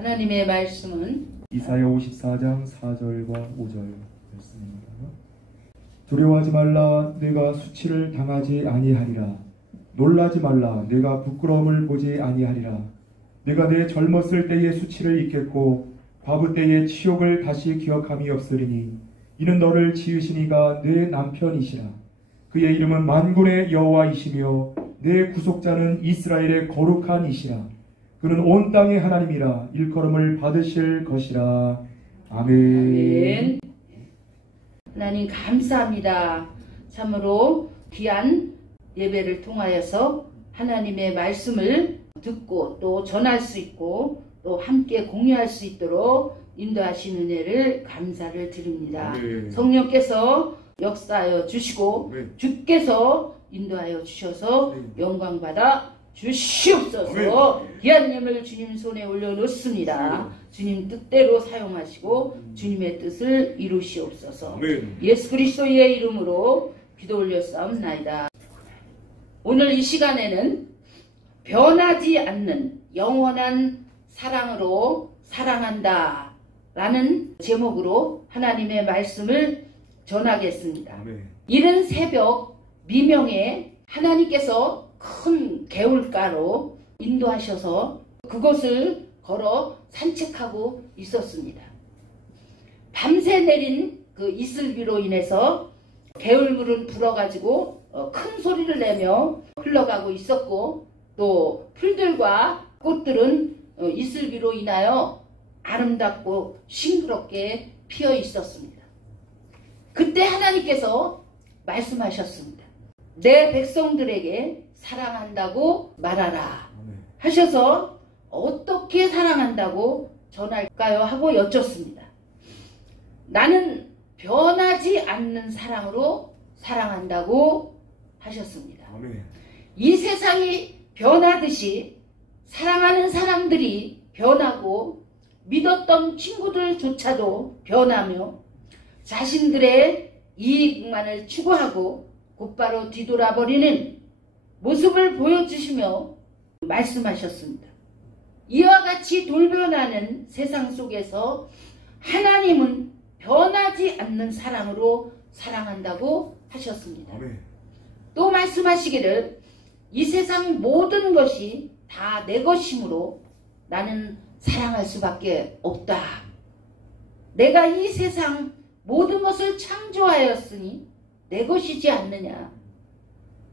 하나님의 말씀은 이사야 54장 4절과 5절 말씀입니다. 두려워하지 말라, 내가 수치를 당하지 아니하리라. 놀라지 말라, 내가 부끄러움을 보지 아니하리라. 내가 내 젊었을 때의 수치를 잊겠고 과부 때의 치욕을 다시 기억함이 없으리니 이는 너를 지으신 이가 내 남편이시라. 그의 이름은 만군의 여호와이시며 내 구속자는 이스라엘의 거룩한 이시라. 그는 온 땅의 하나님이라. 일컬음을 받으실 것이라. 아멘. 하나님 감사합니다. 참으로 귀한 예배를 통하여서 하나님의 말씀을 듣고 또 전할 수 있고 또 함께 공유할 수 있도록 인도하신 은혜를 감사를 드립니다. 성령께서 역사하여 주시고 주께서 인도하여 주셔서 영광받아 주시옵소서. 귀한 예물을 주님 손에 올려놓습니다. 주님 뜻대로 사용하시고 주님의 뜻을 이루시옵소서. 예수 그리스도의 이름으로 기도 올렸사옵나이다. 오늘 이 시간에는 변하지 않는 영원한 사랑으로 사랑한다 라는 제목으로 하나님의 말씀을 전하겠습니다. 이른 새벽 미명에 하나님께서 큰 개울가로 인도하셔서 그곳을 걸어 산책하고 있었습니다. 밤새 내린 그 이슬비로 인해서 개울물은 불어가지고 큰 소리를 내며 흘러가고 있었고 또 풀들과 꽃들은 이슬비로 인하여 아름답고 싱그럽게 피어 있었습니다. 그때 하나님께서 말씀하셨습니다. 내 백성들에게 사랑한다고 말하라 하셔서 어떻게 사랑한다고 전할까요? 하고 여쭙습니다. 나는 변하지 않는 사랑으로 사랑한다고 하셨습니다. 이 세상이 변하듯이 사랑하는 사람들이 변하고 믿었던 친구들조차도 변하며 자신들의 이익만을 추구하고 곧바로 뒤돌아버리는 모습을 보여주시며 말씀하셨습니다. 이와 같이 돌변하는 세상 속에서 하나님은 변하지 않는 사랑으로 사랑한다고 하셨습니다. 또 말씀하시기를 이 세상 모든 것이 다 내 것이므로 나는 사랑할 수밖에 없다. 내가 이 세상 모든 것을 창조하였으니 내 것이지 않느냐.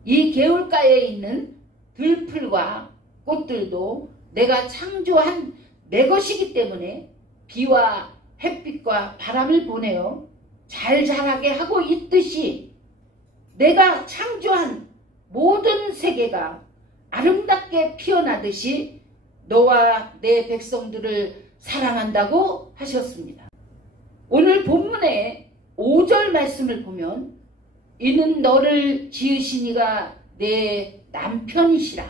이 개울가에 있는 들풀과 꽃들도 내가 창조한 내 것이기 때문에 비와 햇빛과 바람을 보내어 잘 자라게 하고 있듯이 내가 창조한 모든 세계가 아름답게 피어나듯이 너와 내 백성들을 사랑한다고 하셨습니다. 오늘 본문의 5절 말씀을 보면 이는 너를 지으신 이가 내 남편이시라.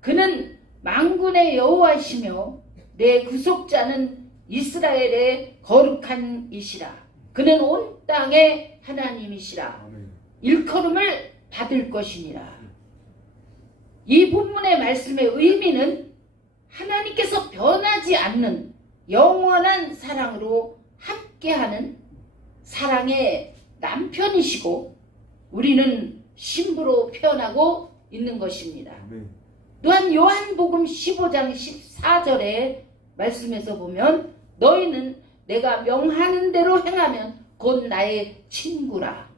그는 만군의 여호와이시며 내 구속자는 이스라엘의 거룩한 이시라. 그는 온 땅의 하나님이시라. 일컬음을 받을 것이니라. 이 본문의 말씀의 의미는 하나님께서 변하지 않는 영원한 사랑으로 함께하는 사랑의 남편이시고 우리는 신부로 표현하고 있는 것입니다. 또한 요한복음 15장 14절의 말씀에서 보면 너희는 내가 명하는 대로 행하면 곧 나의 친구라.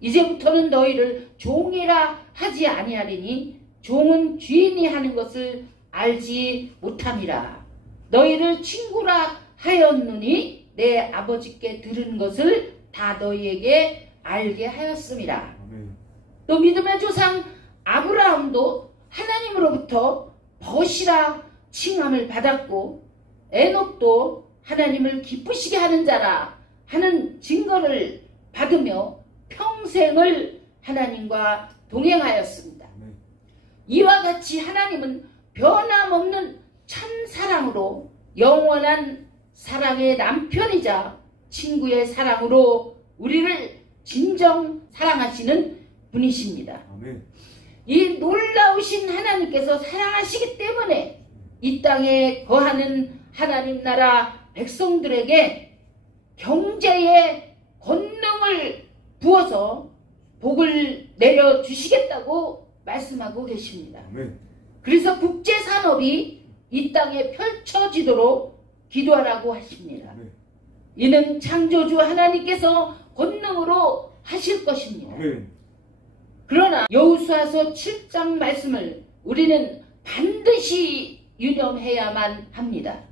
이제부터는 너희를 종이라 하지 아니하리니 종은 주인이 하는 것을 알지 못함이라. 너희를 친구라 하였느니 내 아버지께 들은 것을 다 너희에게 알게 하였음이라. 또 믿음의 조상 아브라함도 하나님으로부터 벗이라 칭함을 받았고 에녹도 하나님을 기쁘시게 하는 자라 하는 증거를 받으며 평생을 하나님과 동행하였습니다. 이와 같이 하나님은 변함없는 참사랑으로 영원한 사랑의 남편이자 친구의 사랑으로 우리를 진정 사랑하시는 분이십니다. 이 놀라우신 하나님께서 사랑하시기 때문에 이 땅에 거하는 하나님 나라 백성들에게 경제의 권능을 부어서 복을 내려주시겠다고 말씀하고 계십니다. 그래서 국제산업이 이 땅에 펼쳐지도록 기도하라고 하십니다. 이는 창조주 하나님께서 권능으로 하실 것입니다. 그러나 여호수아서 7장 말씀을 우리는 반드시 유념해야만 합니다.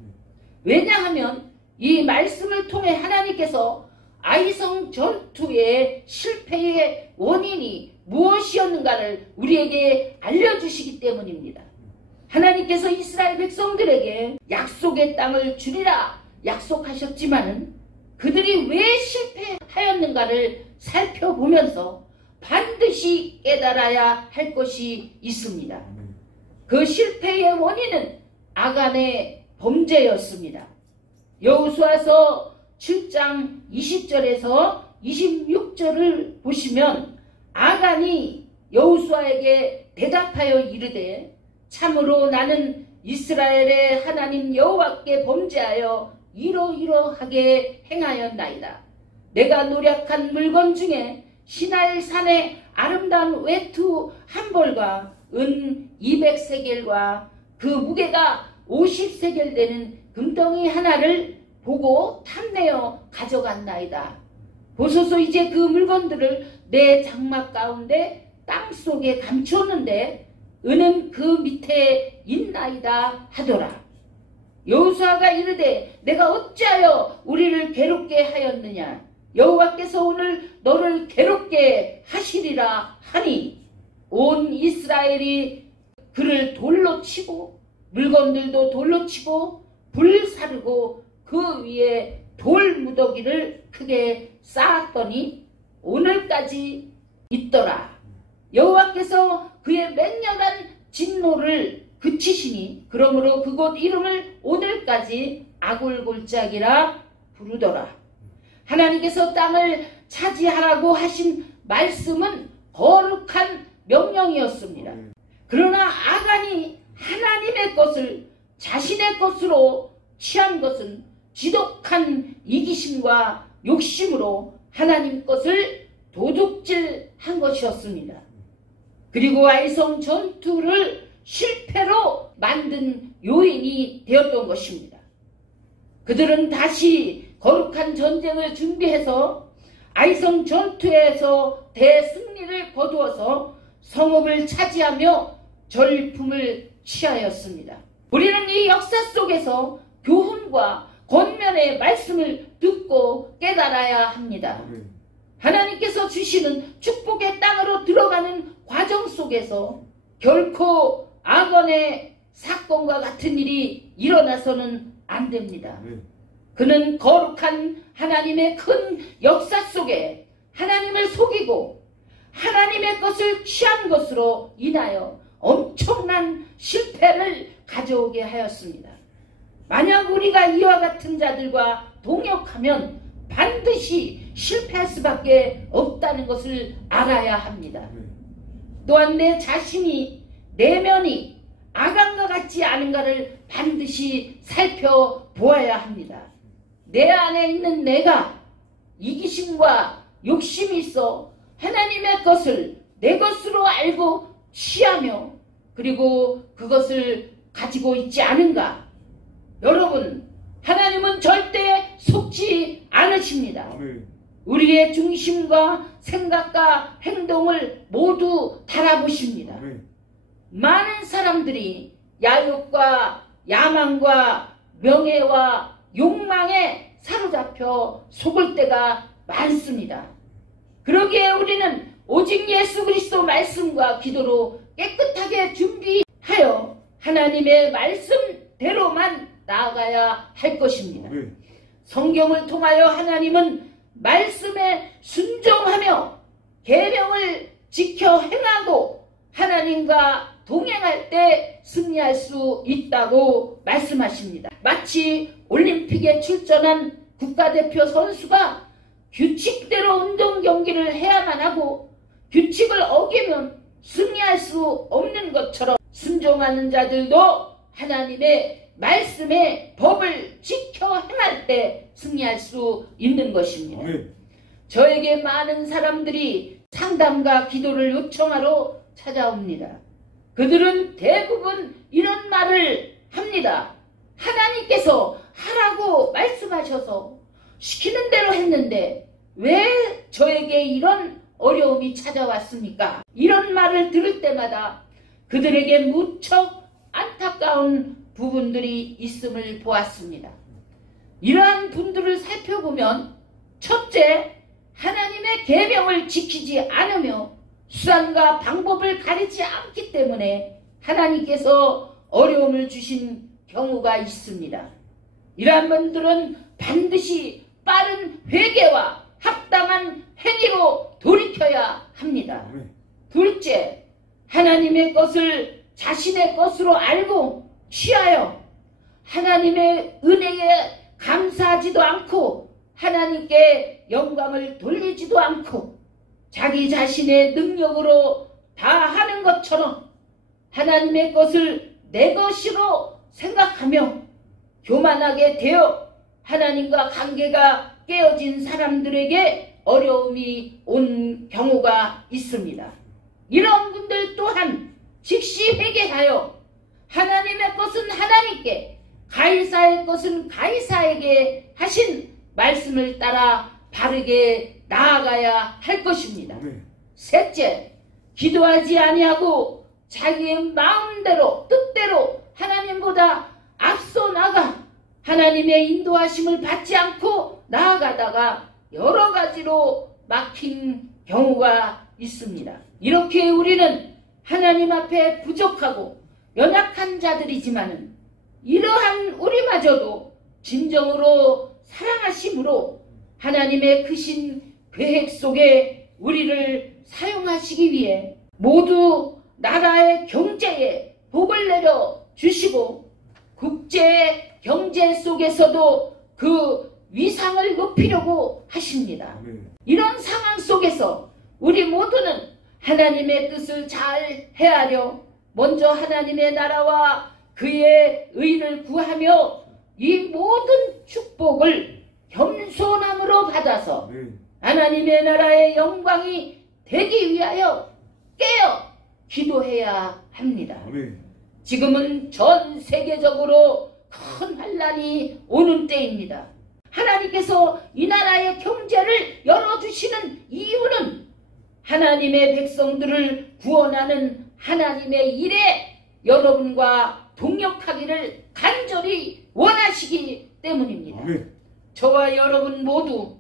왜냐하면 이 말씀을 통해 하나님께서 아이성 전투의 실패의 원인이 무엇이었는가를 우리에게 알려주시기 때문입니다. 하나님께서 이스라엘 백성들에게 약속의 땅을 주리라 약속하셨지만 그들이 왜 실패하였는가를 살펴보면서 반드시 깨달아야 할 것이 있습니다. 그 실패의 원인은 아간의 범죄였습니다. 여호수아서 7장 20절에서 26절을 보시면 아간이 여호수아에게 대답하여 이르되 참으로 나는 이스라엘의 하나님 여호와께 범죄하여 이러이러하게 행하였나이다. 내가 노력한 물건 중에 시날산의 아름다운 외투 한 벌과 은 200세겔과 그 무게가 50세겔 되는 금덩이 하나를 보고 탐내어 가져갔나이다. 보소서 이제 그 물건들을 내 장막 가운데 땅속에 감추었는데 은은 그 밑에 있나이다 하더라. 여호수아가 이르되 내가 어찌하여 우리를 괴롭게 하였느냐. 여호와께서 오늘 너를 괴롭게 하시리라 하니 온 이스라엘이 그를 돌로 치고 물건들도 돌로 치고 불사르고 그 위에 돌 무더기를 크게 쌓았더니 오늘까지 있더라. 여호와께서 그의 맹렬한 진노를 그치시니 그러므로 그곳 이름을 오늘까지 아굴골짜기라 부르더라. 하나님께서 땅을 차지하라고 하신 말씀은 거룩한 명령이었습니다. 그러나 아간이 하나님의 것을 자신의 것으로 취한 것은 지독한 이기심과 욕심으로 하나님 것을 도둑질한 것이었습니다. 그리고 아이성 전투를 실패로 만든 요인이 되었던 것입니다. 그들은 다시 거룩한 전쟁을 준비해서 아이성 전투에서 대승리를 거두어서 성읍을 차지하며 전리품을 취하였습니다. 우리는 이 역사 속에서 교훈과 권면의 말씀을 듣고 깨달아야 합니다. 하나님께서 주시는 축복의 땅으로 들어가는 과정 속에서 결코 아간의 사건과 같은 일이 일어나서는 안 됩니다. 그는 거룩한 하나님의 큰 역사 속에 하나님을 속이고 하나님의 것을 취한 것으로 인하여 엄청난 실패를 가져오게 하였습니다. 만약 우리가 이와 같은 자들과 동역하면 반드시 실패할 수밖에 없다는 것을 알아야 합니다. 또한 내 자신이 내면이 아간과 같지 않은가를 반드시 살펴보아야 합니다. 내 안에 있는 내가 이기심과 욕심이 있어 하나님의 것을 내 것으로 알고 취하며 그리고 그것을 가지고 있지 않은가? 여러분, 하나님은 절대 속지 않으십니다. 우리의 중심과 생각과 행동을 모두 달아보십니다. 많은 사람들이 야욕과 야망과 명예와 욕망에 사로잡혀 속을 때가 많습니다. 그러기에 우리는 오직 예수 그리스도 말씀과 기도로 깨끗하게 준비하여 하나님의 말씀대로만 나아가야 할 것입니다. 성경을 통하여 하나님은 말씀에 순종하며 계명을 지켜 행하고 하나님과 동행할 때 승리할 수 있다고 말씀하십니다. 마치 올림픽에 출전한 국가대표 선수가 규칙대로 운동 경기를 해야만 하고 규칙을 어기면 승리할 수 없는 것처럼 순종하는 자들도 하나님의 말씀의 법을 지켜 행할 때 승리할 수 있는 것입니다. 저에게 많은 사람들이 상담과 기도를 요청하러 찾아옵니다. 그들은 대부분 이런 말을 합니다. 하나님께서 하라고 말씀하셔서 시키는 대로 했는데 왜 저에게 이런 어려움이 찾아왔습니까? 이런 말을 들을 때마다 그들에게 무척 안타까운 부분들이 있음을 보았습니다. 이러한 분들을 살펴보면 첫째, 하나님의 계명을 지키지 않으며 수단과 방법을 가리지 않기 때문에 하나님께서 어려움을 주신 경우가 있습니다. 이러한 분들은 반드시 빠른 회개와 합당한 행위로 돌이켜야 합니다. 둘째, 하나님의 것을 자신의 것으로 알고 취하여 하나님의 은혜에 감사하지도 않고 하나님께 영광을 돌리지도 않고 자기 자신의 능력으로 다 하는 것처럼 하나님의 것을 내 것으로 생각하며 교만하게 되어 하나님과 관계가 깨어진 사람들에게 어려움이 온 경우가 있습니다. 이런 분들 또한 즉시 회개하여 하나님의 것은 하나님께, 가이사의 것은 가이사에게 하신 말씀을 따라 바르게 나아가야 할 것입니다. 셋째, 기도하지 아니하고 자기의 마음대로 뜻대로 하나님보다 앞서 나가 하나님의 인도하심을 받지 않고 나아가다가 여러 가지로 막힌 경우가 있습니다. 이렇게 우리는 하나님 앞에 부족하고 연약한 자들이지만은 이러한 우리마저도 진정으로 사랑하심으로 하나님의 크신 계획 속에 우리를 사용하시기 위해 모두 나라의 경제에 복을 내려 주시고 국제 경제 속에서도 그 위상을 높이려고 하십니다. 이런 상황 속에서 우리 모두는 하나님의 뜻을 잘 헤아려 먼저 하나님의 나라와 그의 의를 구하며 이 모든 축복을 겸손함으로 받아서 하나님의 나라의 영광이 되기 위하여 깨어 기도해야 합니다. 지금은 전 세계적으로 큰 환란이 오는 때입니다. 하나님께서 이 나라의 경제를 열어주시는 이유는 하나님의 백성들을 구원하는 하나님의 일에 여러분과 동역하기를 간절히 원하시기 때문입니다. 저와 여러분 모두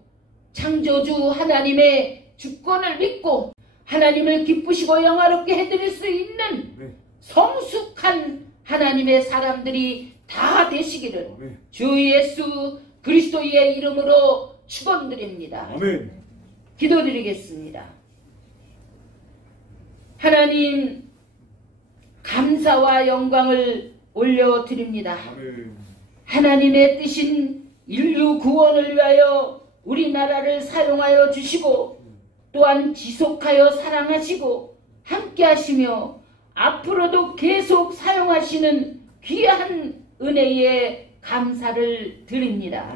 창조주 하나님의 주권을 믿고 하나님을 기쁘시고 영화롭게 해드릴 수 있는 성숙한 하나님의 사람들이 다 되시기를 주 예수 그리스도의 이름으로 축원드립니다. 기도드리겠습니다. 하나님, 감사와 영광을 올려드립니다. 하나님의 뜻인 인류 구원을 위하여 우리나라를 사용하여 주시고 또한 지속하여 사랑하시고 함께 하시며 앞으로도 계속 사용하시는 귀한 은혜에 감사를 드립니다.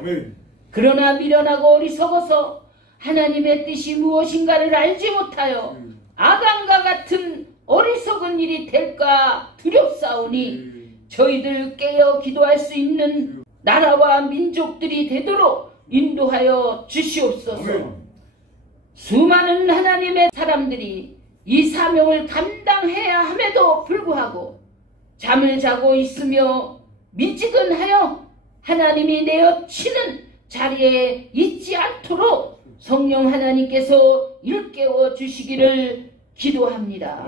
그러나 미련하고 어리석어서 하나님의 뜻이 무엇인가를 알지 못하여 아간과 같은 어리석은 일이 될까 두렵사오니 저희들 깨어 기도할 수 있는 나라와 민족들이 되도록 인도하여 주시옵소서. 수많은 하나님의 사람들이 이 사명을 감당해야 함에도 불구하고 잠을 자고 있으며 미지근하여 하나님이 내어 치는 자리에 있지 않도록 성령 하나님께서 일깨워 주시기를 기도합니다.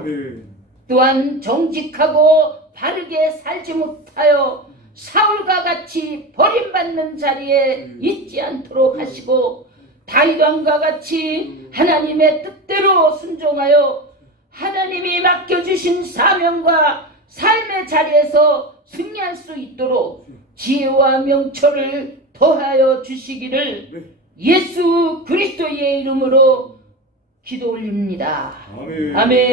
또한 정직하고 바르게 살지 못하여 사울과 같이 버림받는 자리에 있지 않도록 하시고 다윗왕과 같이 하나님의 뜻대로 순종하여 하나님이 맡겨주신 사명과 삶의 자리에서 승리할 수 있도록 지혜와 명철을 더하여 주시기를 예수 그리스도의 이름으로 기도 올립니다. 아멘.